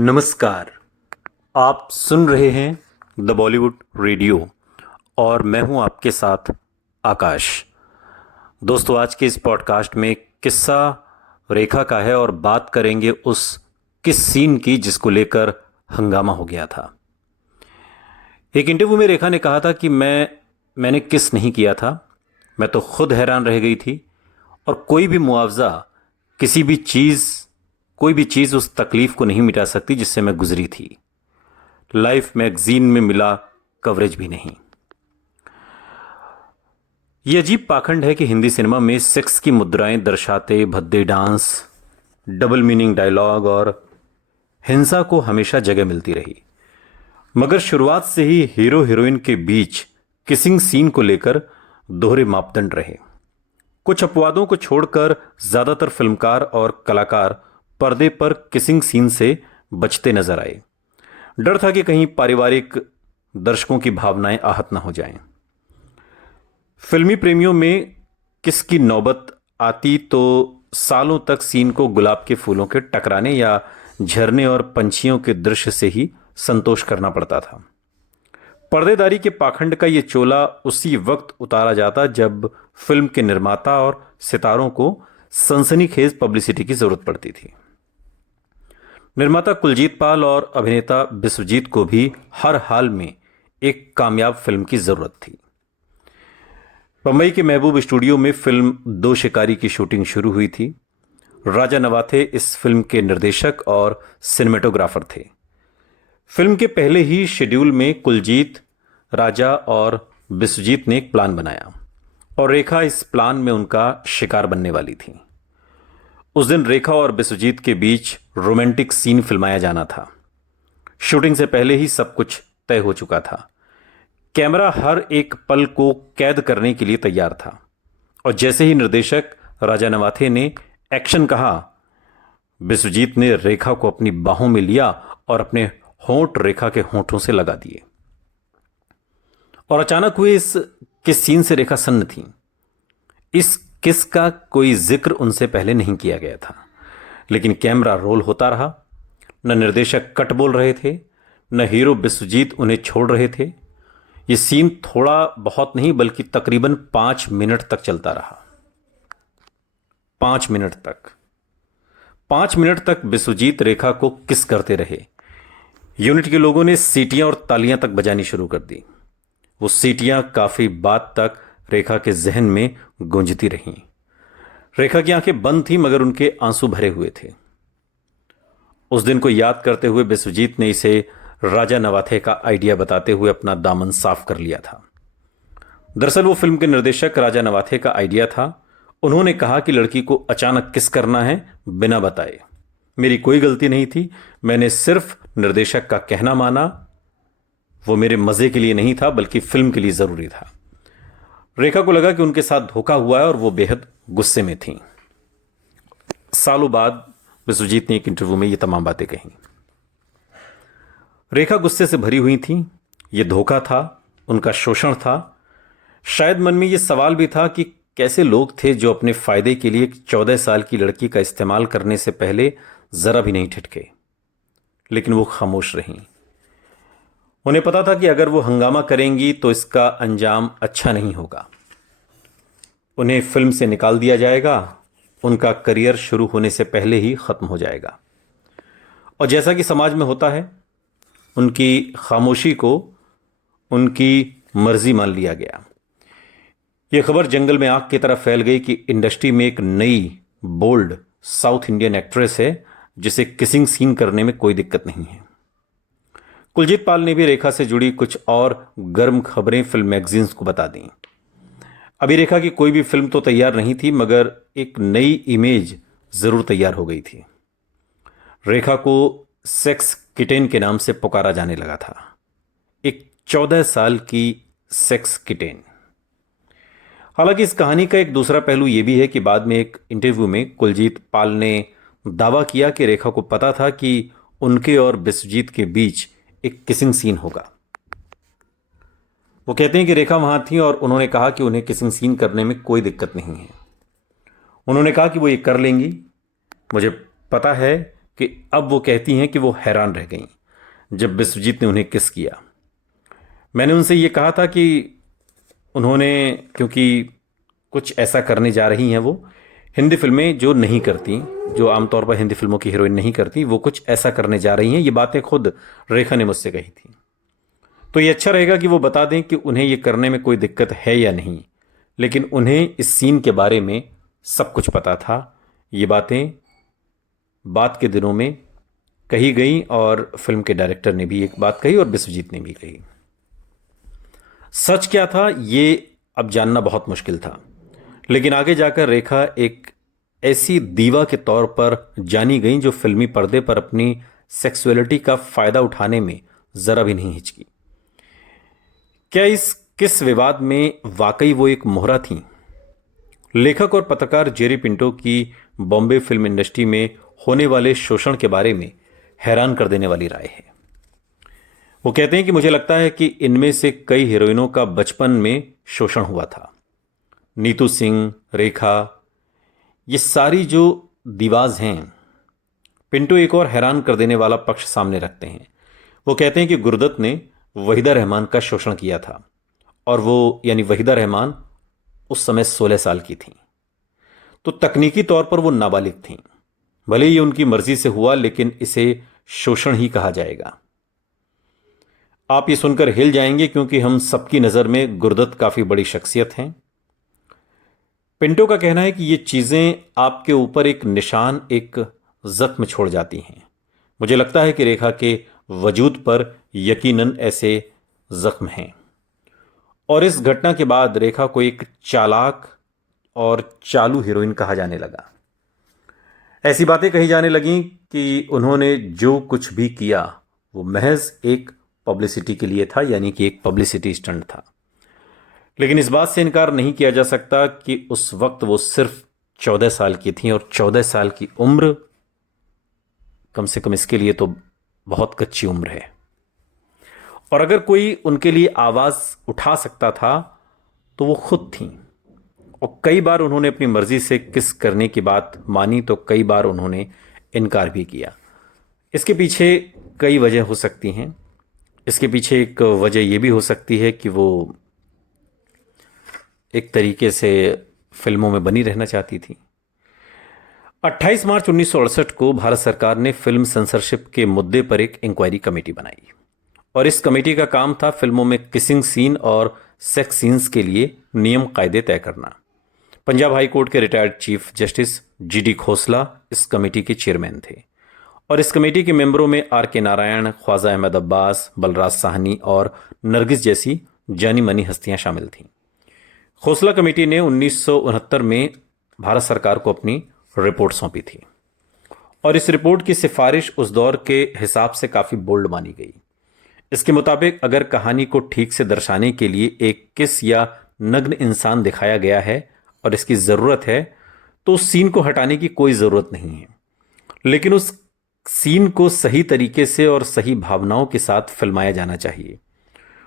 नमस्कार। आप सुन रहे हैं द बॉलीवुड रेडियो और मैं हूं आपके साथ आकाश। दोस्तों, आज के इस पॉडकास्ट में किस्सा रेखा का है और बात करेंगे उस किस सीन की जिसको लेकर हंगामा हो गया था। एक इंटरव्यू में रेखा ने कहा था कि मैंने किस नहीं किया था। मैं तो खुद हैरान रह गई थी और कोई भी मुआवजा किसी भी चीज़ कोई भी चीज़ उस तकलीफ को नहीं मिटा सकती जिससे मैं गुजरी थी। लाइफ मैगजीन में मिला कवरेज भी नहीं। यह अजीब पाखंड है कि हिंदी सिनेमा में सेक्स की मुद्राएं दर्शाते भद्दे डांस, डबल मीनिंग डायलॉग और हिंसा को हमेशा जगह मिलती रही, मगर शुरुआत से ही हीरो हीरोइन के बीच किसिंग सीन को लेकर दोहरे मापदंड रहे। कुछ अपवादों को छोड़कर ज्यादातर फिल्मकार और कलाकार पर्दे पर किसिंग सीन से बचते नजर आए। डर था कि कहीं पारिवारिक दर्शकों की भावनाएं आहत न हो जाएं। फिल्मी प्रेमियों में किस की नौबत आती तो सालों तक सीन को गुलाब के फूलों के टकराने या झरने और पंछियों के दृश्य से ही संतोष करना पड़ता था। पर्देदारी के पाखंड का यह चोला उसी वक्त उतारा जाता जब फिल्म के निर्माता और सितारों को सनसनीखेज पब्लिसिटी की जरूरत पड़ती थी। निर्माता कुलजीत पाल और अभिनेता बिस्वजीत को भी हर हाल में एक कामयाब फिल्म की जरूरत थी। बंबई के महबूब स्टूडियो में फिल्म दो शिकारी की शूटिंग शुरू हुई थी। राजा नवाथे इस फिल्म के निर्देशक और सिनेमेटोग्राफर थे। फिल्म के पहले ही शेड्यूल में कुलजीत, राजा और बिस्वजीत ने एक प्लान बनाया और रेखा इस प्लान में उनका शिकार बनने वाली थी। उस दिन रेखा और बिस्वजीत के बीच रोमांटिक सीन फिल्माया जाना था। शूटिंग से पहले ही सब कुछ तय हो चुका था। कैमरा हर एक पल को कैद करने के लिए तैयार था और जैसे ही निर्देशक राजा नवाथे ने एक्शन कहा, बिस्वजीत ने रेखा को अपनी बाहों में लिया और अपने होंठ रेखा के होंठों से लगा दिए। और अचानक हुए इस किस सीन से रेखा सन्न थी। इस किस का कोई जिक्र उनसे पहले नहीं किया गया था, लेकिन कैमरा रोल होता रहा। न निर्देशक कट बोल रहे थे, न हीरो बिस्वजीत उन्हें छोड़ रहे थे। यह सीन थोड़ा बहुत नहीं बल्कि तकरीबन 5 मिनट तक चलता रहा। 5 मिनट तक 5 मिनट तक बिस्वजीत रेखा को किस करते रहे। यूनिट के लोगों ने सीटियां और तालियां तक बजानी शुरू कर दी। वो सीटियां काफी बाद तक रेखा के जहन में गूंजती रहीं। रेखा की आंखें बंद थी मगर उनके आंसू भरे हुए थे। उस दिन को याद करते हुए बिस्वजीत ने इसे राजा नवाथे का आइडिया बताते हुए अपना दामन साफ कर लिया था। दरअसल वो फिल्म के निर्देशक राजा नवाथे का आइडिया था। उन्होंने कहा कि लड़की को अचानक किस करना है बिना बताए। मेरी कोई गलती नहीं थी, मैंने सिर्फ निर्देशक का कहना माना। वो मेरे मजे के लिए नहीं था बल्कि फिल्म के लिए जरूरी था। रेखा को लगा कि उनके साथ धोखा हुआ है और वो बेहद गुस्से में थी। सालों बाद बिस्वजीत ने एक इंटरव्यू में ये तमाम बातें कही। रेखा गुस्से से भरी हुई थी। ये धोखा था, उनका शोषण था। शायद मन में ये सवाल भी था कि कैसे लोग थे जो अपने फायदे के लिए एक 14 साल की लड़की का इस्तेमाल करने से पहले जरा भी नहीं ठिठके। लेकिन वो खामोश रहीं। उन्हें पता था कि अगर वो हंगामा करेंगी तो इसका अंजाम अच्छा नहीं होगा। उन्हें फिल्म से निकाल दिया जाएगा, उनका करियर शुरू होने से पहले ही खत्म हो जाएगा। और जैसा कि समाज में होता है, उनकी खामोशी को उनकी मर्जी मान लिया गया। यह खबर जंगल में आग की तरह फैल गई कि इंडस्ट्री में एक नई बोल्ड साउथ इंडियन एक्ट्रेस है जिसे किसिंग सीन करने में कोई दिक्कत नहीं है। कुलजीत पाल ने भी रेखा से जुड़ी कुछ और गर्म खबरें फिल्म मैगजीन्स को बता दी। अभी रेखा की कोई भी फिल्म तो तैयार नहीं थी मगर एक नई इमेज जरूर तैयार हो गई थी। रेखा को सेक्स किटेन के नाम से पुकारा जाने लगा था। एक 14 साल की सेक्स किटेन। हालांकि इस कहानी का एक दूसरा पहलू यह भी है कि बाद में एक इंटरव्यू में कुलजीत पाल ने दावा किया कि रेखा को पता था कि उनके और बिस्वजीत के बीच एक किसिंग सीन होगा। वो कहते हैं कि रेखा वहां थी और उन्होंने कहा कि उन्हें किसिंग सीन करने में कोई दिक्कत नहीं है। उन्होंने कहा कि वो ये कर लेंगी। मुझे पता है कि अब वो कहती हैं कि वो हैरान रह गईं जब बिस्वजीत ने उन्हें किस किया। मैंने उनसे ये कहा था कि उन्होंने, क्योंकि कुछ ऐसा करने जा रही हैं वो, हिंदी फिल्में जो नहीं करती, जो आमतौर पर हिंदी फिल्मों की हीरोइन नहीं करती, वो कुछ ऐसा करने जा रही हैं। ये बातें खुद रेखा ने मुझसे कही थी। तो ये अच्छा रहेगा कि वो बता दें कि उन्हें ये करने में कोई दिक्कत है या नहीं। लेकिन उन्हें इस सीन के बारे में सब कुछ पता था। ये बातें बाद के दिनों में कही गई और फिल्म के डायरेक्टर ने भी एक बात कही और बिस्वजीत ने भी कही। सच क्या था ये अब जानना बहुत मुश्किल था, लेकिन आगे जाकर रेखा एक ऐसी दीवा के तौर पर जानी गई जो फिल्मी पर्दे पर अपनी सेक्सुअलिटी का फायदा उठाने में जरा भी नहीं हिचकी। क्या इस किस विवाद में वाकई वो एक मोहरा थी? लेखक और पत्रकार जेरी पिंटो की बॉम्बे फिल्म इंडस्ट्री में होने वाले शोषण के बारे में हैरान कर देने वाली राय है। वो कहते हैं कि मुझे लगता है कि इनमें से कई हीरोइनों का बचपन में शोषण हुआ था। नीतू सिंह, रेखा, ये सारी जो दीवाज हैं। पिंटो एक और हैरान कर देने वाला पक्ष सामने रखते हैं। वो कहते हैं कि गुरदत्त ने वहीदा रहमान का शोषण किया था, और वो यानी वहीदा रहमान उस समय 16 साल की थी, तो तकनीकी तौर पर वो नाबालिग थीं। भले ही उनकी मर्जी से हुआ, लेकिन इसे शोषण ही कहा जाएगा। आप ये सुनकर हिल जाएंगे क्योंकि हम सबकी नजर में गुरदत्त काफी बड़ी शख्सियत हैं। पिंटो का कहना है कि ये चीजें आपके ऊपर एक निशान, एक जख्म छोड़ जाती हैं। मुझे लगता है कि रेखा के वजूद पर यकीनन ऐसे जख्म हैं, और इस घटना के बाद रेखा को एक चालाक और चालू हीरोइन कहा जाने लगा। ऐसी बातें कही जाने लगीं कि उन्होंने जो कुछ भी किया वो महज एक पब्लिसिटी के लिए था, यानी कि एक पब्लिसिटी स्टंट था। लेकिन इस बात से इनकार नहीं किया जा सकता कि उस वक्त वो सिर्फ 14 साल की थी, और 14 साल की उम्र कम से कम इसके लिए तो बहुत कच्ची उम्र है। और अगर कोई उनके लिए आवाज उठा सकता था तो वो खुद थीं। और कई बार उन्होंने अपनी मर्जी से किस करने की बात मानी, तो कई बार उन्होंने इनकार भी किया। इसके पीछे कई वजह हो सकती हैं। इसके पीछे एक वजह यह भी हो सकती है कि वो एक तरीके से फिल्मों में बनी रहना चाहती थी। 28 मार्च 1968 को भारत सरकार ने फिल्म सेंसरशिप के मुद्दे पर एक इंक्वायरी कमेटी बनाई, और इस कमेटी का काम था फिल्मों में किसिंग सीन और सेक्स सीन्स के लिए नियम कायदे तय करना। पंजाब हाई कोर्ट के retired chief justice GD Khosla इस कमेटी के चेयरमैन थे, और इस कमेटी के मेंबरों में आर के नारायण, ख्वाजा अहमद अब्बास, बलराज साहनी और नरगिस जैसी जानी मानी हस्तियां शामिल थीं। खोसला कमेटी ने 1969 में भारत सरकार को अपनी रिपोर्ट सौंपी थी, और इस रिपोर्ट की सिफारिश उस दौर के हिसाब से काफी बोल्ड मानी गई। इसके मुताबिक अगर कहानी को ठीक से दर्शाने के लिए एक किस या नग्न इंसान दिखाया गया है और इसकी जरूरत है, तो उस सीन को हटाने की कोई जरूरत नहीं है। लेकिन उस सीन को सही तरीके से और सही भावनाओं के साथ फिल्माया जाना चाहिए।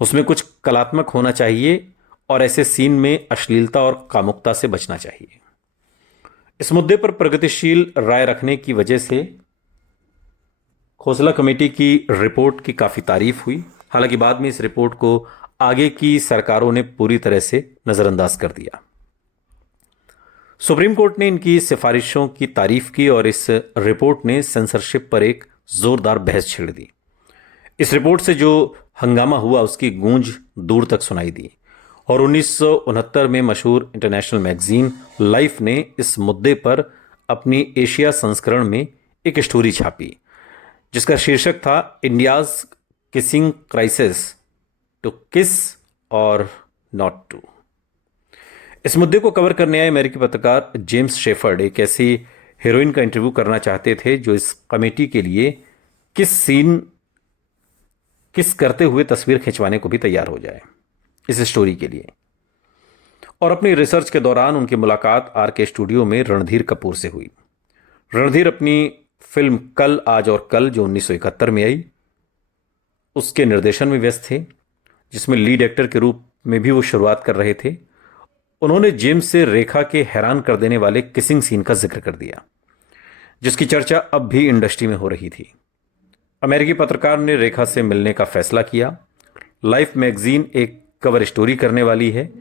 उसमें कुछ कलात्मक होना चाहिए, और ऐसे सीन में अश्लीलता और कामुकता से बचना चाहिए। इस मुद्दे पर प्रगतिशील राय रखने की वजह से खोसला कमेटी की रिपोर्ट की काफी तारीफ हुई। हालांकि बाद में इस रिपोर्ट को आगे की सरकारों ने पूरी तरह से नजरअंदाज कर दिया। सुप्रीम कोर्ट ने इनकी सिफारिशों की तारीफ की, और इस रिपोर्ट ने सेंसरशिप पर एक जोरदार बहस छेड़ दी। इस रिपोर्ट से जो हंगामा हुआ उसकी गूंज दूर तक सुनाई दी, और 1969 में मशहूर इंटरनेशनल मैगजीन लाइफ ने इस मुद्दे पर अपनी एशिया संस्करण में एक स्टोरी छापी, जिसका शीर्षक था इंडियाज किसिंग क्राइसिस, टू किस और नॉट टू। इस मुद्दे को कवर करने आए अमेरिकी पत्रकार जेम्स शेफर्ड एक ऐसी हीरोइन का इंटरव्यू करना चाहते थे जो इस कमेटी के लिए किस करते हुए तस्वीर खिंचवाने को भी तैयार हो जाए इस स्टोरी के लिए। और अपनी रिसर्च के दौरान उनकी मुलाकात आर के स्टूडियो में रणधीर कपूर से हुई। रणधीर अपनी फिल्म कल, आज और कल जो 1971 में आई, उसके निर्देशन में व्यस्त थे, जिसमें लीड एक्टर के रूप में भी वो शुरुआत कर रहे थे। उन्होंने जेम्स से रेखा के हैरान कर देने वाले किसिंग सीन का जिक्र कर दिया, जिसकी चर्चा अब भी इंडस्ट्री में हो रही थी। अमेरिकी पत्रकार ने रेखा से मिलने का फैसला किया। लाइफ मैगजीन एक कवर स्टोरी करने वाली है,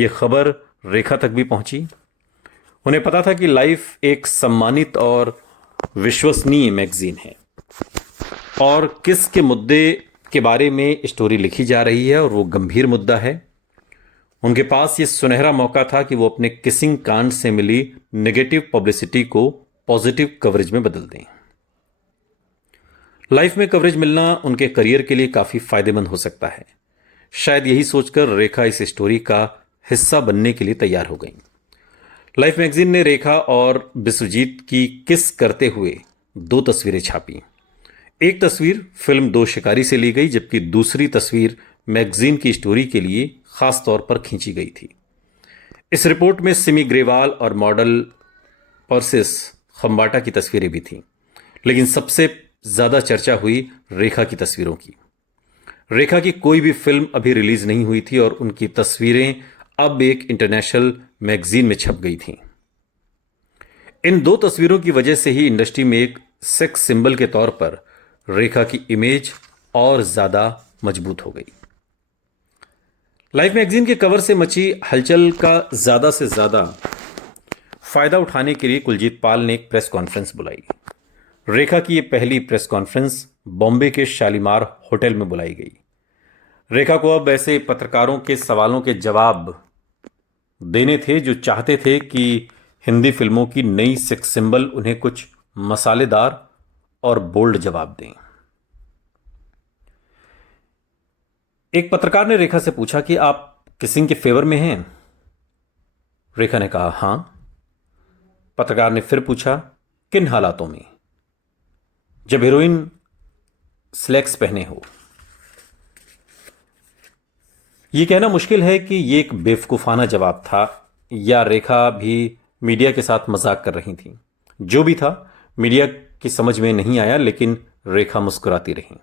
यह खबर रेखा तक भी पहुंची। उन्हें पता था कि लाइफ एक सम्मानित और विश्वसनीय मैगजीन है और किस के मुद्दे के बारे में स्टोरी लिखी जा रही है और वो गंभीर मुद्दा है। उनके पास ये सुनहरा मौका था कि वो अपने किसिंग कांड से मिली नेगेटिव पब्लिसिटी को पॉजिटिव कवरेज में बदल दें। लाइफ में कवरेज मिलना उनके करियर के लिए काफी फायदेमंद हो सकता है। शायद यही सोचकर रेखा इस स्टोरी का हिस्सा बनने के लिए तैयार हो गई। लाइफ मैगजीन ने रेखा और बिस्वजीत की किस करते हुए 2 तस्वीरें छापी। एक तस्वीर फिल्म दो शिकारी से ली गई, जबकि दूसरी तस्वीर मैगजीन की स्टोरी के लिए खास तौर पर खींची गई थी। इस रिपोर्ट में सिमी ग्रेवाल और मॉडल पर्सिस खंबाटा की तस्वीरें भी थीं, लेकिन सबसे ज्यादा चर्चा हुई रेखा की तस्वीरों की। रेखा की कोई भी फिल्म अभी रिलीज नहीं हुई थी और उनकी तस्वीरें अब एक इंटरनेशनल मैगजीन में छप गई थीं। इन 2 तस्वीरों की वजह से ही इंडस्ट्री में एक सेक्स सिंबल के तौर पर रेखा की इमेज और ज्यादा मजबूत हो गई। लाइफ मैगजीन के कवर से मची हलचल का ज्यादा से ज्यादा फायदा उठाने के लिए कुलजीत पाल ने एक प्रेस कॉन्फ्रेंस बुलाई। रेखा की यह पहली प्रेस कॉन्फ्रेंस बॉम्बे के शालीमार होटल में बुलाई गई। रेखा को अब ऐसे पत्रकारों के सवालों के जवाब देने थे जो चाहते थे कि हिंदी फिल्मों की नई सेक्स सिंबल उन्हें कुछ मसालेदार और बोल्ड जवाब दें। एक पत्रकार ने रेखा से पूछा कि आप किसिंग के फेवर में हैं? रेखा ने कहा हां। पत्रकार ने फिर पूछा किन हालातों में? जब हीरोइन स्लैक्स पहने हो। यह कहना मुश्किल है कि यह एक बेवकूफाना जवाब था या रेखा भी मीडिया के साथ मजाक कर रही थी। जो भी था, मीडिया की समझ में नहीं आया, लेकिन रेखा मुस्कुराती रही।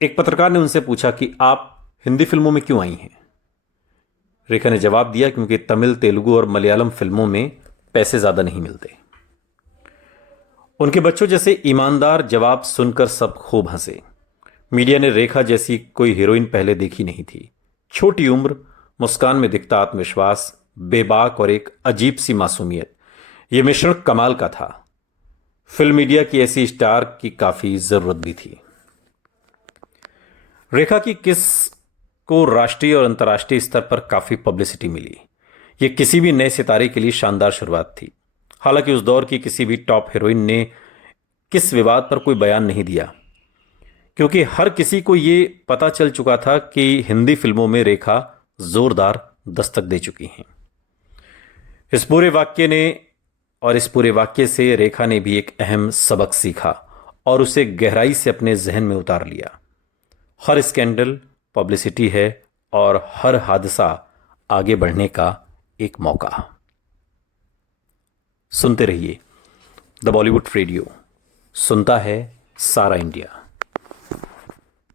एक पत्रकार ने उनसे पूछा कि आप हिंदी फिल्मों में क्यों आई हैं? रेखा ने जवाब दिया क्योंकि तमिल, तेलुगु और मलयालम फिल्मों में पैसे ज्यादा नहीं मिलते। उनके बच्चों जैसे ईमानदार जवाब सुनकर सब खूब हंसे। मीडिया ने रेखा जैसी कोई हीरोइन पहले देखी नहीं थी। छोटी उम्र, मुस्कान में दिखता आत्मविश्वास, बेबाक और एक अजीब सी मासूमियत, यह मिश्रण कमाल का था। फिल्म मीडिया की ऐसी स्टार की काफी जरूरत भी थी। रेखा की किस को राष्ट्रीय और अंतर्राष्ट्रीय स्तर पर काफी पब्लिसिटी मिली। यह किसी भी नए सितारे के लिए शानदार शुरुआत थी। हालांकि उस दौर की किसी भी टॉप हीरोइन ने किस विवाद पर कोई बयान नहीं दिया, क्योंकि हर किसी को यह पता चल चुका था कि हिंदी फिल्मों में रेखा जोरदार दस्तक दे चुकी हैं। इस पूरे वाक्य से रेखा ने भी एक अहम सबक सीखा और उसे गहराई से अपने जहन में उतार लिया। हर स्कैंडल पब्लिसिटी है और हर हादसा आगे बढ़ने का एक मौका। सुनते रहिए द बॉलीवुड रेडियो, सुनता है सारा इंडिया।